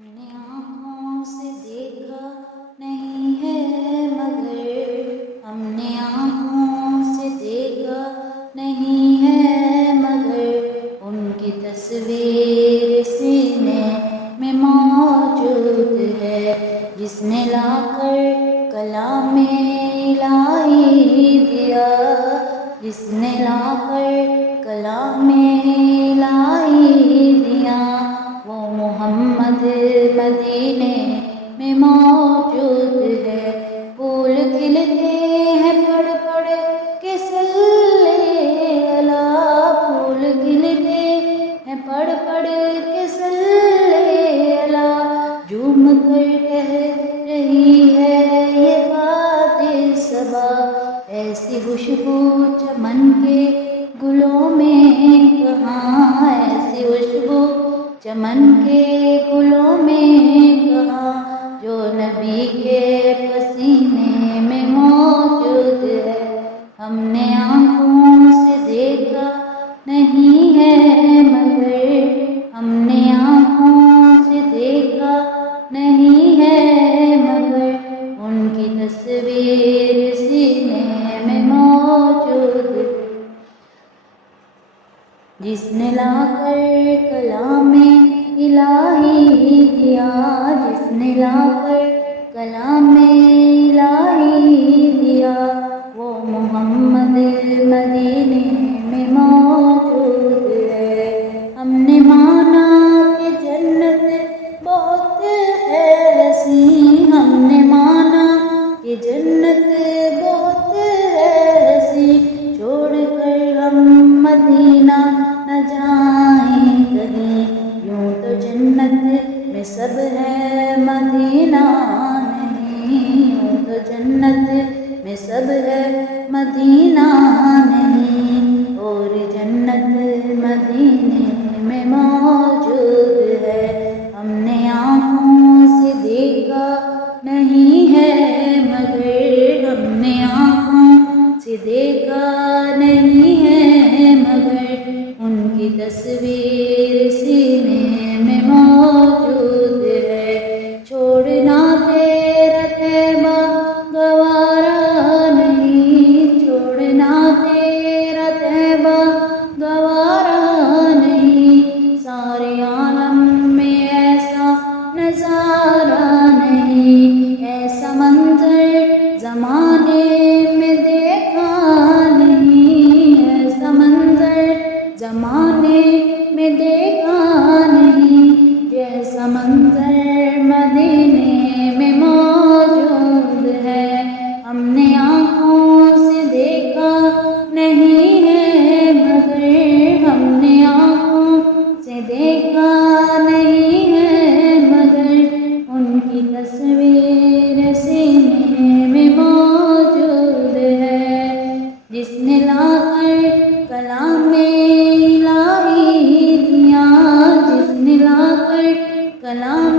ہم نے آنکھوں سے دیکھا نہیں ہے مگر، ہم نے آنکھوں سے دیکھا نہیں ہے مگر، ان کی تصویر سینے میں موجود ہے، جس نے لا کر کلام الہی دیا، جس نے لا کر کلام الہی دیا، وہ محمد مدینے میں موجود ہے۔ پھول کھلتے ہیں پڑھ پڑھ کے صلی اللہ، پھول کھلتے ہیں پڑھ پڑھ کے صلی اللہ، جھوم کر کہہ رہی ہے یہ بات صبا، ایسی خوشبو چمن کے گلوں میں کہاں، ایسی خوشبو چمن کے گلوں میں کہاں، جو نبی کے پسینے میں موجود ہے۔ ہم نے آنکھوں سے دیکھا نہیں ہے مگر، ہم نے آنکھوں سے دیکھا نہیں ہے مگر، ان کی تصویر سینے میں موجود ہے، جس نے لا کر کلام الہی دیا، جس نے لا کر کلام الہی دیا، وہ محمد مدینے میں موجود ہے۔ ہم نے مانا کہ جنت بہت ہے حسین، ہم نے مانا کہ جنت بہت ہے حسین، چھوڑ کر ہم مدینہ نہ جائیں کہیں، یوں تو جنت میں سب ہے مدینہ نہیں، یوں تو جنت میں سب ہے مدینہ نہیں، اور جنت مدینے میں موجود ہے۔ ہم نے آنکھوں سے دیکھا نہیں ہے مگر، ہم نے آنکھوں سے دیکھا نہیں ہے مگر، ان کی تصویر سینے میں موجود ہے۔ چھوڑنا تیرا طیبہ گوارا نہیں، چھوڑنا تیرا طیبہ گوارا نہیں، سارے عالم میں ایسا نظارہ نہیں، ایسا منظر زمانے میں دیکھا نہیں، ایسا منظر زمانے میں دیکھا نہیں، جیسا منظر مدینے میں موجود ہے۔ ہم نے آنکھوں سے دیکھا نہیں ہے مگر، ہم نے آنکھوں سے دیکھا نہیں ہے مگر، ان کی تصویر سینے میں موجود ہے، جس نے لا کر کلام الہی دیا، جس نے لا کر کلام